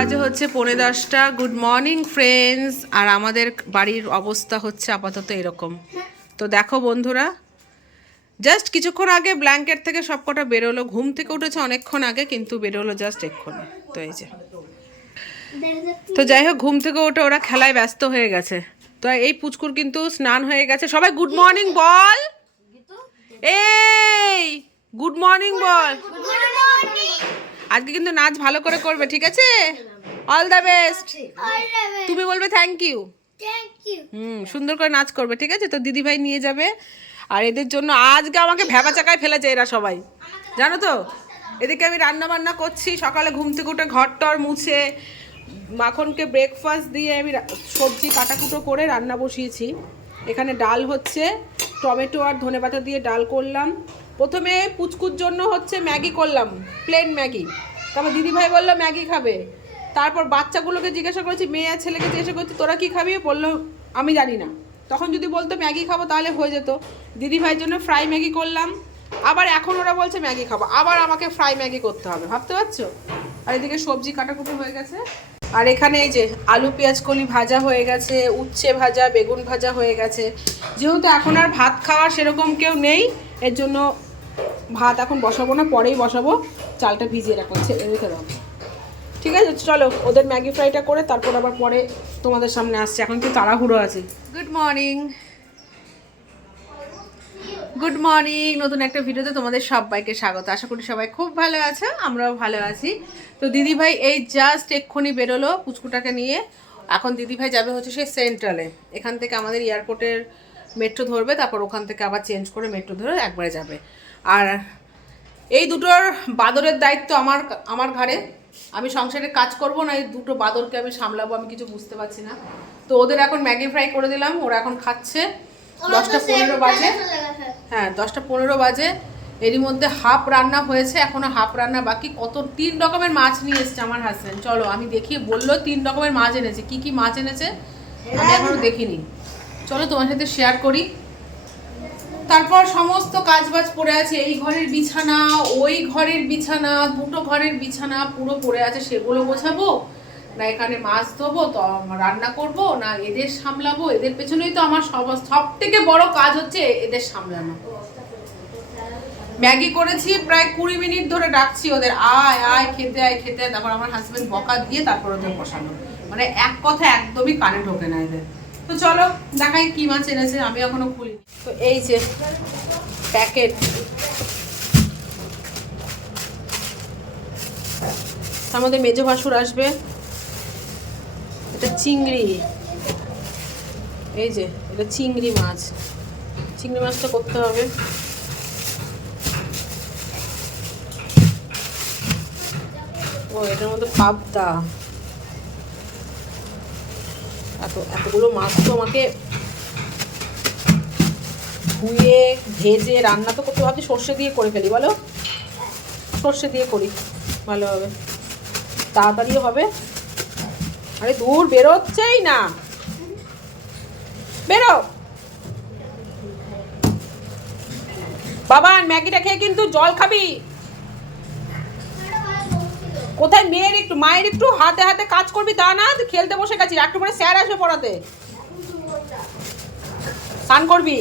বাজে হচ্ছে 10:45। Good morning friends. আর আমাদের বাড়ির অবস্থা হচ্ছে আপাতত এরকম। তো দেখো বন্ধুরা, জাস্ট কিছুক্ষণ আগে ব্ল্যাঙ্কেট থেকে সব কটা বেরোলো। ঘুম থেকে উঠেছে অনেকক্ষণ আগে, কিন্তু বেরোলো জাস্ট এক্ষুনি। তো এই যে, তো যাই হোক, ঘুম থেকে উঠে ওরা খেলায় ব্যস্ত হয়ে গেছে। তো এই পুচকুর কিন্তু স্নান হয়ে গেছে। সবাই গুড মর্নিং বল। এই গুড মর্নিং বল। আজকে কিন্তু নাচ ভালো করে করবে, ঠিক আছে? All the best. তুমি বলবে থ্যাংক ইউ। সুন্দর করে নাচ করবে, ঠিক আছে? তো দিদি ভাই নিয়ে যাবে। আর এদের জন্য আজকে আমাকে ভ্যাবা চাকায় ফেলেছে এরা সবাই, জানো তো। এদিকে আমি রান্না বান্না করছি, সকালে ঘুম থেকে উঠে ঘর টর মুছে মাখনকে ব্রেকফাস্ট দিয়ে আমি সবজি কাটাকুটো করে রান্না বসিয়েছি। এখানে ডাল হচ্ছে, টমেটো আর ধনেপাতা দিয়ে ডাল করলাম। প্রথমে পুচকুর জন্য হচ্ছে ম্যাগি করলাম, প্লেন ম্যাগি। তারপর দিদিভাই বললো ম্যাগি খাবে। তারপর বাচ্চাগুলোকে জিজ্ঞাসা করেছি, মেয়ে আর ছেলেকে জিজ্ঞাসা করছি তোরা কি খাবি, বললো আমি জানি না। তখন যদি বলতো ম্যাগি খাবো তাহলে হয়ে যেত। দিদিভাইয়ের জন্য ফ্রাই ম্যাগি করলাম। আবার এখন ওরা বলছে ম্যাগি খাবো, আবার আমাকে ফ্রাই ম্যাগি করতে হবে, ভাবতে পারছো? আর এদিকে সবজি কাটাকুটো হয়ে গেছে। আর এখানে এই যে আলু পেঁয়াজ কলি ভাজা হয়ে গেছে, উচ্ছে ভাজা, বেগুন ভাজা হয়ে গেছে। যেহেতু এখন আর ভাত খাওয়ার সেরকম কেউ নেই, এর জন্য ভাত এখন বসাবো না, পরেই বসাবো। চালটা ভিজিয়ে রেখে দাও, ঠিক আছে? চলো ওদের ম্যাগি ফ্রাইটা করে তারপর আবার পরে তোমাদের সামনে আসছে। এখন কি তাড়াহুড়ো আছে। Good morning, good morning. নতুন একটা ভিডিওতে তোমাদের সবাইকে স্বাগত। আশা করি সবাই খুব ভালো আছো, আমরাও ভালো আছি। তো দিদিভাই এই জাস্ট এক্ষুনি বেরোলো পুচকুটাকে নিয়ে। এখন দিদিভাই যাবে হচ্ছে সেই সেন্ট্রালে। এখান থেকে আমাদের এয়ারপোর্টের মেট্রো ধরবে, তারপর ওখান থেকে আবার চেঞ্জ করে মেট্রো ধরে একবারে যাবে। আর এই দুটোর বাদরের দায়িত্ব আমার ঘাড়ে। আমি সংসারের কাজ করব না, এই দুটো বাদরকে আমি সামলাবো, আমি কিছু বুঝতে পারছি না। তো ওদের এখন ম্যাগি ফ্রাই করে দিলাম, ওরা এখন খাচ্ছে। 10:15 বাজে। হ্যাঁ, 10:15 বাজে। এরই মধ্যে হাফ রান্না হয়েছে, এখনো হাফ রান্না বাকি। 3 রকমের মাছ নিয়ে এসেছে আমার হাজব্যান্ড। চলো আমি দেখি, বললো 3 রকমের মাছ এনেছে। কি কি মাছ এনেছে আমি এখনো দেখিনি, চলো তোমার সাথে শেয়ার করি। তারপর সমস্ত কাজবাজ পড়ে আছে, এই ঘরের বিছানা, ওই ঘরের বিছানা, দুটো ঘরের বিছানা পুরো পড়ে আছে। সেগুলো গোছাবো না, এখানে মাছ ধোবো, তো রান্না করব না, এদের সামলাবো। এদের পেছনেই তো আমার সব থেকে বড় কাজ হচ্ছে এদের সামলানো। ম্যাগি করেছি, প্রায় 20 মিনিট ধরে ডাকছি ওদের, আয় আয় খেতে আয় খেতে আয়। তারপর আমার হাজবেন্ড বকা দিয়ে তারপর ওদের বসানো। মানে এক কথা একদমই কানে ঢোকে না এদের। তো চলো দেখাই কি মাছ এনেছে, আমি এখনো খুলি। তো এই যে প্যাকেট, তার মধ্যে মেজো ভাসুর আসবে। এটা চিংড়ি, এই যে এটা চিংড়ি মাছ। চিংড়ি মাছটা করতে হবে। ও এটার মধ্যে পাবদা। এতগুলো মাছ তো আমাকে ধুয়ে ভেজে রান্না তো করতে, ভাবছি সর্ষে দিয়ে করে ফেলি, বলো সর্ষে দিয়ে করি, ভালো হবে, তাড়াতাড়িও হবে। আরে দূর বেরোচ্ছেই না, বেরো বাবা। ম্যাগিটা খেয়ে কিন্তু জল খাবি। কোথায় মায়ের একটু হাতে হাতে কাজ করবি, তা না খেলতে বসে গেছি। একটু পরে স্যার আসবে পড়াতে, স্নান করবি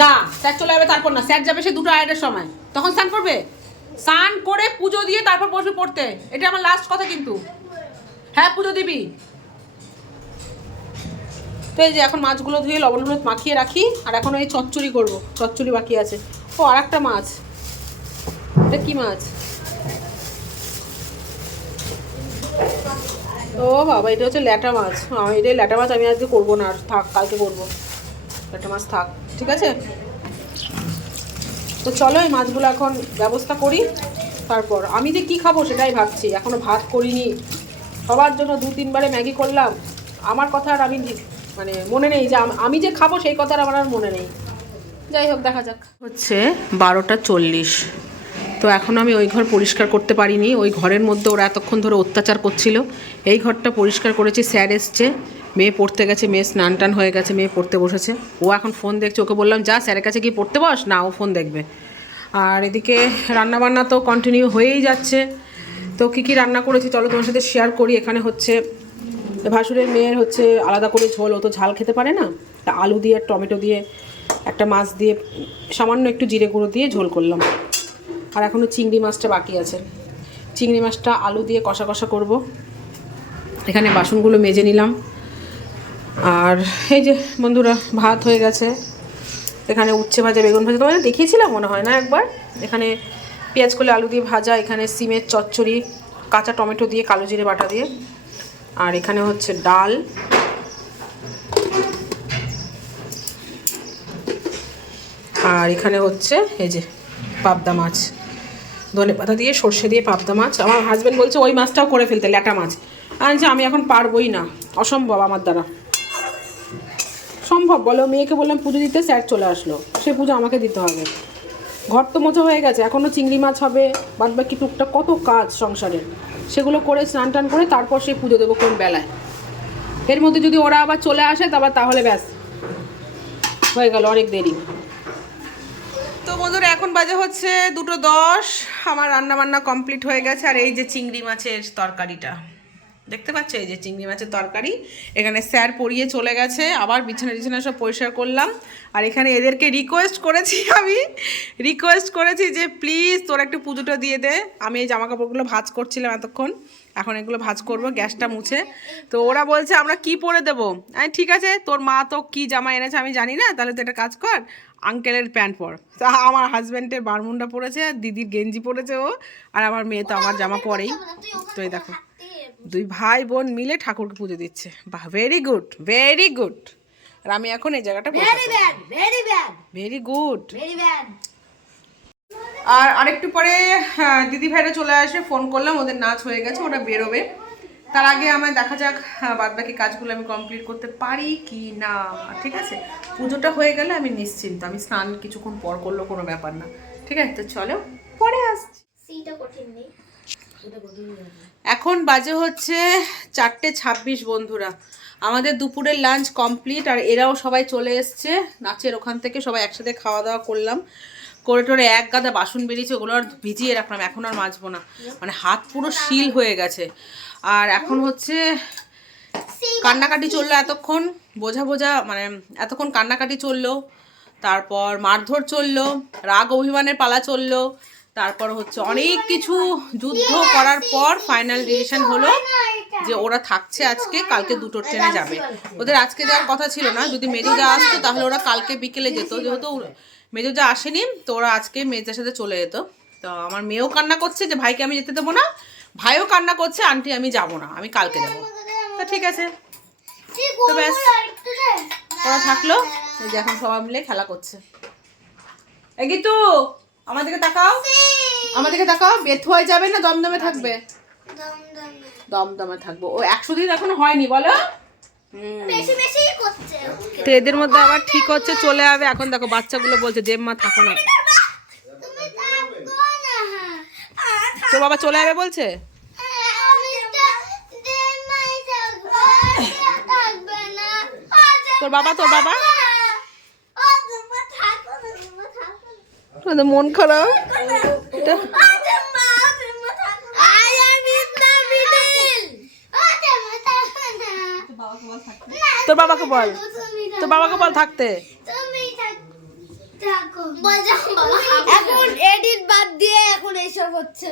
না? স্যার চলে যাবে তারপর না, স্যার যাবে সে 2:30-এর সময়, তখন স্নান করবে। স্নান করে পুজো দিয়ে তারপর বসবি পড়তে, এটা আমার লাস্ট কথা কিন্তু। হ্যাঁ পুজো দিবি। তো এই যে এখন মাছগুলো ধুয়ে লবণ হলুদ মাখিয়ে রাখি। আর এখন এই চচ্চড়ি করবো, চচ্চড়ি বাকি আছে। ও আর একটা মাছ, এটা কি মাছ? ও বাবা, এটা হচ্ছে ল্যাটা মাছ। এটাই ল্যাটা মাছ, আমি আজকে করবো না, আর থাক, কালকে করবো। ল্যাটা মাছ থাক, ঠিক আছে? তো চলো এই মাছগুলো এখন ব্যবস্থা করি। তারপর আমি যে কী খাবো সেটাই ভাবছি, এখনও ভাত করিনি। সবার জন্য 2-3 বারে ম্যাগি করলাম। আমার কথা আর আমি মানে মনে নেই যে আমি যে খাবো সেই কথা আমার আর মনে নেই। যাই হোক, দেখা যাক। হচ্ছে 12:40। তো এখন আমি ওই ঘর পরিষ্কার করতে পারিনি। ওই ঘরের মধ্যে ওরা এতক্ষণ ধরে অত্যাচার করছিল। এই ঘরটা পরিষ্কার করেছি। স্যার এসছে, মেয়ে পড়তে গেছে, মেয়ে স্নান টান হয়ে গেছে, মেয়ে পড়তে বসেছে। ও এখন ফোন দেখছে। ওকে বললাম যা স্যারের কাছে গিয়ে পড়তে বস, না ও ফোন দেখবে। আর এদিকে রান্নাবান্না তো কন্টিনিউ হয়েই যাচ্ছে। তো কী কী রান্না করেছি চলো তোমার সাথে শেয়ার করি। এখানে হচ্ছে ভাসুরের মেয়ের হচ্ছে আলাদা করে ঝোল, ও তো ঝাল খেতে পারে না, তা আলু দিয়ে আর টমেটো দিয়ে একটা মাছ দিয়ে সামান্য একটু জিরে গুঁড়ো দিয়ে ঝোল করলাম। আর এখনও চিংড়ি মাছটা বাকি আছে, চিংড়ি মাছটা আলু দিয়ে কষা কষা করব। এখানে বাসনগুলো মেজে নিলাম। আর এই যে বন্ধুরা ভাত হয়ে গেছে, এখানে উচ্ছে ভাজা বেগুন ভাজা তোমাদের দেখিয়েছিলাম মনে হয় না একবার। এখানে পেঁয়াজ কলি আলু দিয়ে ভাজা, এখানে সিমের চচ্চড়ি কাঁচা টমেটো দিয়ে কালো জিরে বাটা দিয়ে, আর এখানে হচ্ছে ডাল, আর এখানে হচ্ছে এই যে পাবদা মাছ, ধনে পাতা দিয়ে সর্ষে দিয়ে পাবদা মাছ। আমার হাজব্যান্ড বলছে ওই মাছটাও করে ফেলতে, ল্যাটা মাছ। আমি এখন পারবই না, অসম্ভব আমার দ্বারা। সম্ভব বলো? মেয়েকে বললাম পুজো দিতে, স্যার চলে আসলো, সে পুজো আমাকে দিতে হবে। ঘর তো মোছা হয়ে গেছে, এখনও চিংড়ি মাছ হবে, বাদ বাকি টুকটাক কত কাজ সংসারের, সেগুলো করে স্নান টান করে তারপর সে পুজো দেবো কোন বেলায়। এর মধ্যে যদি ওরা আবার চলে আসে তাহলে ব্যাস হয়ে গেল, অনেক দেরি। তো বন্ধুরা এখন বাজে হচ্ছে 2:10, আমার রান্নাবান্না কমপ্লিট হয়ে গেছে। আর এই যে চিংড়ি মাছের তরকারিটা দেখতে পাচ্ছ, এই যে চিংড়ি মাছের তরকারি, এখানে স্যার পরিয়ে চলে গেছে, আবার বিছানা সব পরিষ্কার করলাম। আর এখানে এদেরকে রিকোয়েস্ট করেছি যে প্লিজ তোরা একটু পুজোটা দিয়ে দে। আমি এই জামা কাপড়গুলো ভাঁজ করছিলাম এতক্ষণ, এখন এগুলো ভাঁজ করবো গ্যাসটা মুছে। তো ওরা বলছে আমরা কি পরে দেবো। আমি ঠিক আছে, তোর মা তো কি জামা এনেছে আমি জানি না, তাহলে তো একটা কাজ কর, আঙ্কেলের প্যান্ট পর। তা আমার হাজব্যান্ডের বারমুন্ডা পরেছে, আর দিদির গেঞ্জি পরেছে ও, আর আমার মেয়ে তো আমার জামা পরেই। তো এই দেখো দুই ভাই বোন মিলে ঠাকুরকে পুজো দিচ্ছে। বাহ, ভেরি গুড ভেরি গুড। আর আমি এখন এই জায়গাটা ভেরি গুড। আর আরেকটু পরে দিদি ভাইরা চলে আসে, ফোন করলাম, ওদের নাচ হয়ে গেছে, ওরা বেরোবে। তার আগে আমার দেখা যাক বাদ বাকি কাজগুলো আমি কমপ্লিট করতে পারি কি না। ঠিক আছে, পুজোটা হয়ে গেলে আমি নিশ্চিন্ত, আমি স্নান কিছুক্ষণ পর করলেও কোনো ব্যাপার না। ঠিক আছে, তো চলো পরে আসছি। এখন বাজে হচ্ছে 4:26 বন্ধুরা। আমাদের দুপুরের লাঞ্চ কমপ্লিট, আর এরাও সবাই চলে এসছে নাচের ওখান থেকে, সবাই একসাথে খাওয়া দাওয়া করলাম। করে টোরে এক গাদা বাসন বেরিয়েছে, ওগুলো আর ভিজিয়ে রাখলাম, এখন আর মাজবো না, মানে হাত পুরো শিল হয়ে গেছে। আর এখন হচ্ছে কান্নাকাটি চললো এতক্ষণ, বোঝা মানে এতক্ষণ কান্নাকাটি চললো, তারপর মারধর চললো, রাগ অভিমানের পালা চললো, তারপর হচ্ছে অনেক কিছু যুদ্ধ করার পর ফাইনাল ডিসিশন হলো যে ওরা থাকছে আজকে, কালকে 2টোর ট্রেনে যাবে। ওদের আজকে যাওয়ার কথা ছিল না, যদি মেজোজা আসতো তাহলে ওরা কালকে বিকেলে যেত, যেহেতু মেজোজা আসেনি তো ওরা আজকে মেজোজার সাথে চলে যেত। তো আমার মেয়েও কান্না করছে যে ভাইকে আমি যেতে দেবো না, ভাইও কান্না করছে আন্টি আমি যাবো না, আমি কালকে যাবো। তো ঠিক আছে, তো ব্যাস ওরা থাকলো। এই যে এখন সবাই মিলে খেলা করছে। এই গিতু আমার দিকে তাকাও, আমার দিকে তাকাও, বেথু হয়ে যাবে না দমদমে থাকবে? দমদমে থাকবো। ও 100 দিন এখনো হয়নি বলো। তো এদের মধ্যে আবার ঠিক হচ্ছে চলে যাবে। এখন দেখো বাচ্চাগুলো বলছে জেম্মা থাকো না, তোর বাবা চলে যাবে বলছে। তোর বাবা মন খারাপ। তোর বাবাকে বল থাকতে। এখন এডিট বাদ দিয়ে এখন এসব হচ্ছে।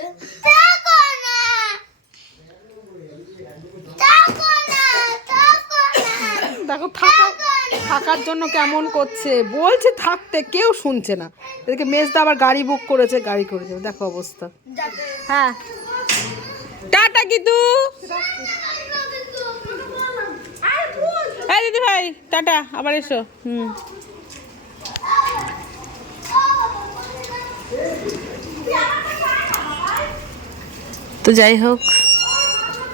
দেখো থাকার জন্য কেমন করছে, বলছে থাকতে, কেউ শুনছে না। এদিকে মেজদা আবার গাড়ি বুক করেছে, দেখো অবস্থা। হ্যাঁ টাটা গিদু, হ্যাঁ দিদি ভাই টাটা, আবার এসো। তো যাই হোক,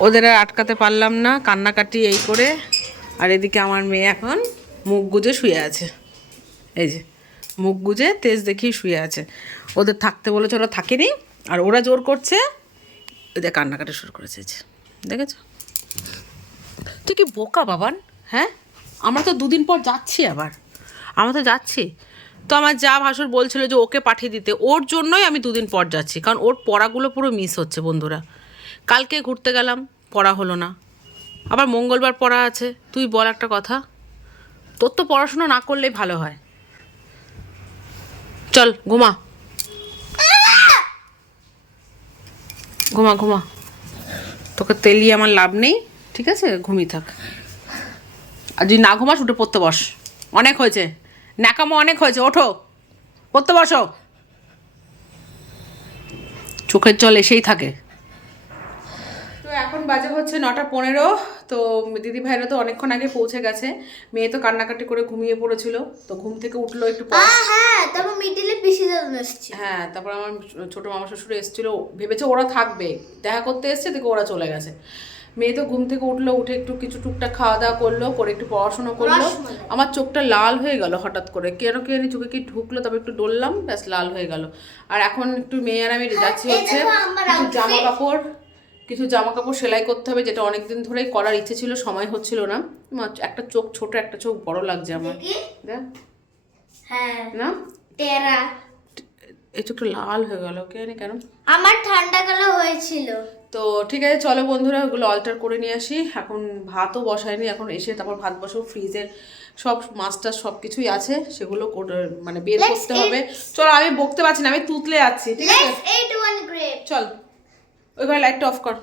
ওদের আর আটকাতে পারলাম না, কান্নাকাটি এই করে। আর এদিকে আমার মেয়ে এখন মুখ গুজে শুয়ে আছে, এই যে মুখ গুজে তেজ দেখিয়ে শুয়ে আছে। ওদের থাকতে বলেছে, ওরা থাকেনি, আর ওরা জোর করছে, ওদের কান্নাকাটি শুরু করেছে। দেখেছ তুই কি বোকা বাবান? হ্যাঁ আমরা তো 2 দিন পর যাচ্ছি, আমরা তো যাচ্ছি। তো আমার যা ভাসুর বলছিল যে ওকে পাঠিয়ে দিতে, ওর জন্যই আমি 2 দিন পর যাচ্ছি, কারণ ওর পড়াগুলো পুরো মিস হচ্ছে বন্ধুরা। কালকে ঘুরতে গেলাম, পড়া হলো না, আবার মঙ্গলবার পড়া আছে। তুই বল একটা কথা, তোর তো পড়াশোনা না করলেই ভালো হয়। চল ঘুমা ঘুমা ঘুমা, তোকে তেলিয়ে আমার লাভ নেই, ঠিক আছে? ঘুমিয়ে থাক। আর যদি না ঘুমাস উঠে পড়তে বস, অনেক হয়েছে, ন্যাকামো অনেক হয়েছে, ওঠো পড়তে বসো। চোখের জল এসেই থাকে। তো এখন বাজে হচ্ছে 9:15। তো দিদি ভাইরা তো অনেকক্ষণ আগে পৌঁছে গেছে। মেয়ে তো কান্নাকাটি করে ঘুমিয়ে পড়েছিল, তো ঘুম থেকে উঠলো একটু পর। হ্যাঁ, তারপর মিডিলে পিসি দাদা এসেছে। হ্যাঁ, তারপর আমার ছোট মামা শ্বশুর এসেছিল, ভেবেছে ওরা থাকবে, দেখা করতে এসছে, দেখে ওরা চলে গেছে। মেয়ে তো ঘুম থেকে উঠলো, উঠে একটু কিছু টুকটাক খাওয়া দাওয়া করলো, করে একটু পড়াশোনা করলো। আমার চোখটা লাল হয়ে গেল হঠাৎ করে, কেন কি জানি চোখে কি ঢুকলো, তবে একটু ডললাম, ব্যাস লাল হয়ে গেল। আর এখন একটু মেয়ে আর আমি যাচ্ছি হচ্ছে কিছু জামা কাপড় সেলাই করতে হবে, যেটা অনেকদিন ধরেই করার ইচ্ছে ছিল, সময় হচ্ছিল না। একটা চোখ ছোট, একটা চোখ বড় লাগছে আমার, দেখ। হ্যাঁ না টেরা, এই চোখটা লাল হয়ে গেল, কে জানি কেন। আমার ঠান্ডা কালো হয়েছিল। তো ঠিক আছে, চলো বন্ধুরা, ওগুলো অল্টার করে নিয়ে আসি। এখন ভাতও বসায়নি, এখন এসে তারপর ভাত বসাবো। ফ্রিজের সব মাছটা সব কিছুই আছে, সেগুলো মানে বের করতে হবে। চলো, আমি বকতে পারছি না, আমি তুতলে যাচ্ছি, ঠিক আছে? Let's eat one grape. চল, ওই ঘরে লাইটটা অফ কর।